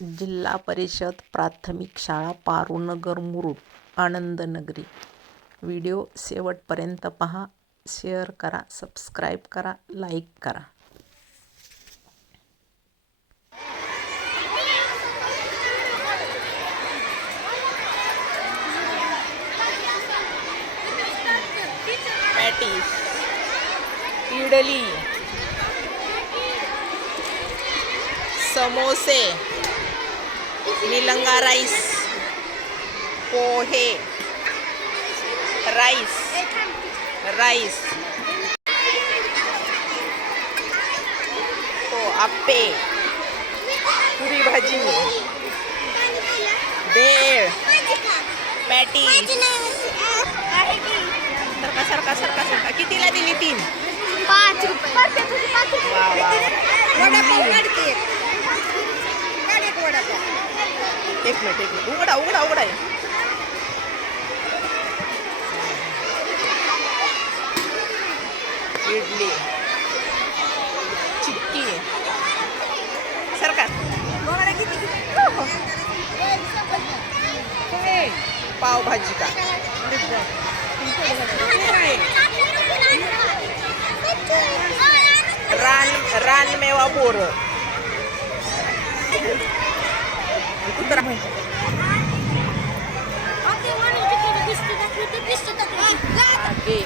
जिल्हा परिषद प्राथमिक शाळा पारूनगर मुरुड आनंदनगरी. व्हिडिओ शेवटपर्यंत पहा. शेअर करा सबस्क्राईब करा लाईक करा. इडली. समोसे. निलंगा राईस पोहे राईस राईस हो आप्पे पुरी भाजी भेळ पॅटीस सरका सरका सरका सरका कितीला दिली तीन पाच रुपये पाच रुपये वा वा एक मिनिट एक मिनिट. उघडा उघडा उघडा आहे इडली. चिक्की. सरकार. हो, हो. पावभाजी का? रान रानमेवा बोर. कुत्रा ओके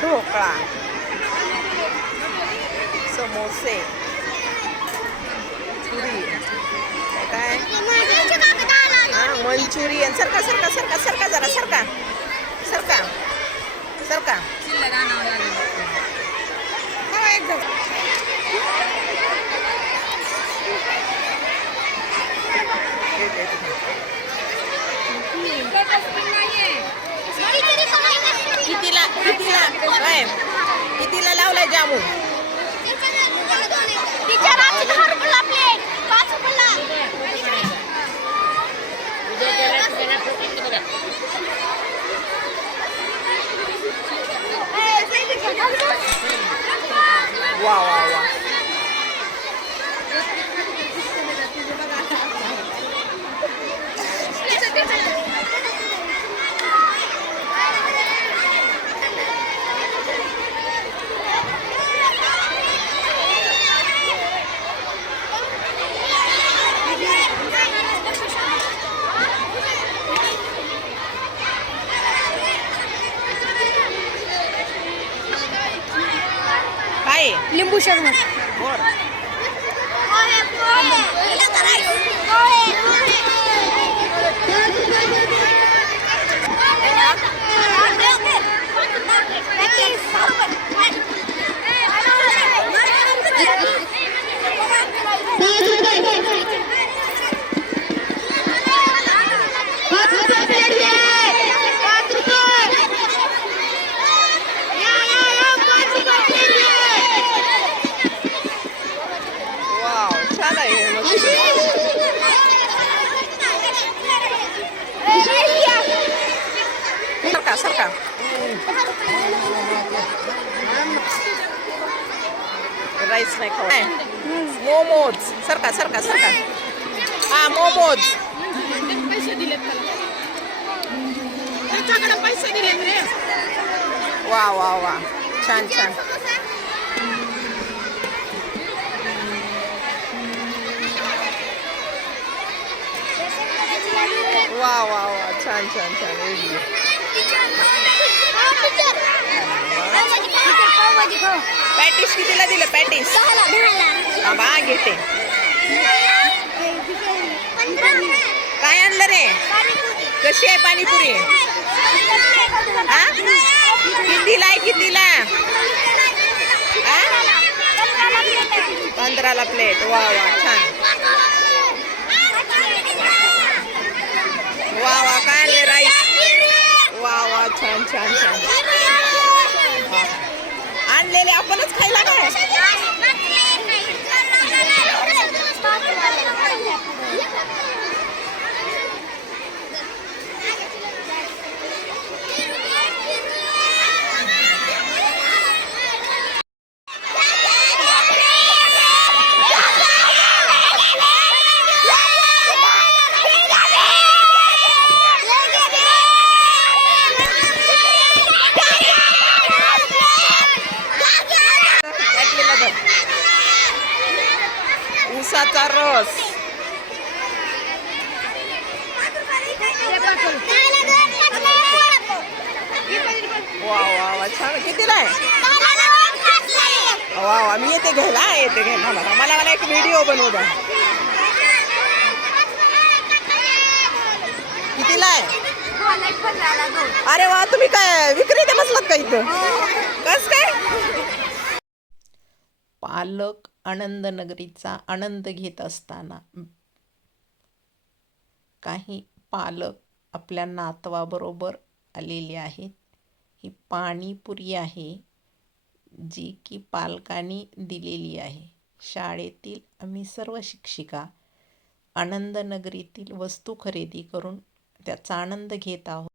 ढोकळा समोसे पुरी काय हा मंचुरियन सरका सरका सरका सरका जरा सरका सरका सरका कितीला कितीला? कितीला लावलाय जामून लिंबू शरबत बोर वाव सरका सरका राईस नाही खाऊ. मोमोज. सरका सरका सरका. हा मोमोज. वा वा वा. छान छान. वा वा वा. छान छान छान. पॅटीस कितीला दिलं? पॅटीस हा बा घेते. काय आणलं रे? कशी आहे पाणीपुरी? हा कितीला आहे कितीला? पंधराला प्लेट वा वा छान. वा वा काय आणले राईस वा वा छान छान. छान आणलेले आपणच खायला काय ऊसाचा रस वा वा वा छान. कितीला आहे वा वा मी येते घ्यायला. हा, येते घ्यायला मला मला मला एक व्हिडिओ बनवू द्या. कितीला आहे अरे वा तुम्ही काय विक्रेते बसलात का इथं? कस काय? पालक आनंदनगरीचा आनंद घेत असताना काही पालक आपल्या नातवाबरोबर आलेले आहेत. ही पाणीपुरी आहे जी की पालकांनी दिलेली आहे. शाळेतील आम्ही सर्व शिक्षिका आनंदनगरीतील वस्तू खरेदी करून त्याचा आनंद घेत आहोत.